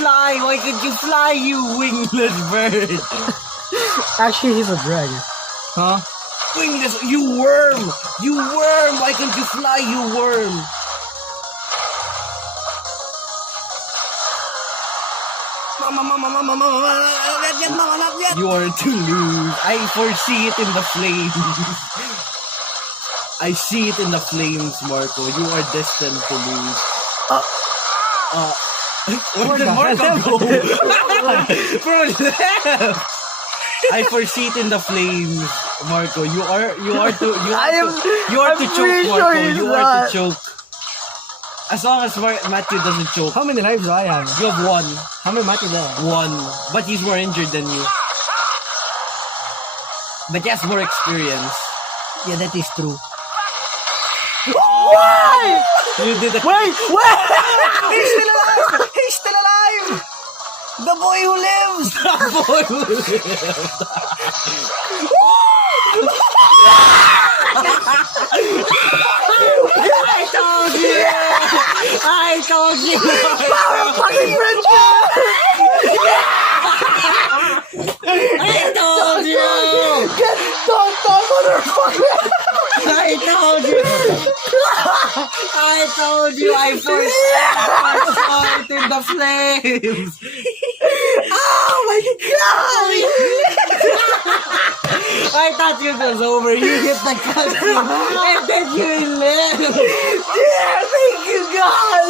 fly? Why can't you fly, you wingless bird? Actually, he's a dragon. Huh? Wingless, you worm! You worm! Why can't you fly, you worm? Mama, not yet, mama, not yet! You are to lose. I foresee it in the flames. I see it in the flames, Marco. You are destined to lose. Where did Marco go? Bro, left! I foresee it in the flames, Marco. You are to choke, Marco. You are to choke. As long as Matthew doesn't choke. How many lives do I have? You have one. How many Matthew do I have? One. But he's more injured than you. But he has more experience. Yeah, that is true. Why? You did a... Wait! He's still alive! He's still alive! The boy who lives! The boy who lives! I told you! I told you! Power fucking friendship! I told you! Get the motherfucker! I told you! I told you! I saw it in the flames! Oh my god! I thought it was over. You hit the cutscene and then you left. Yeah, thank you, God!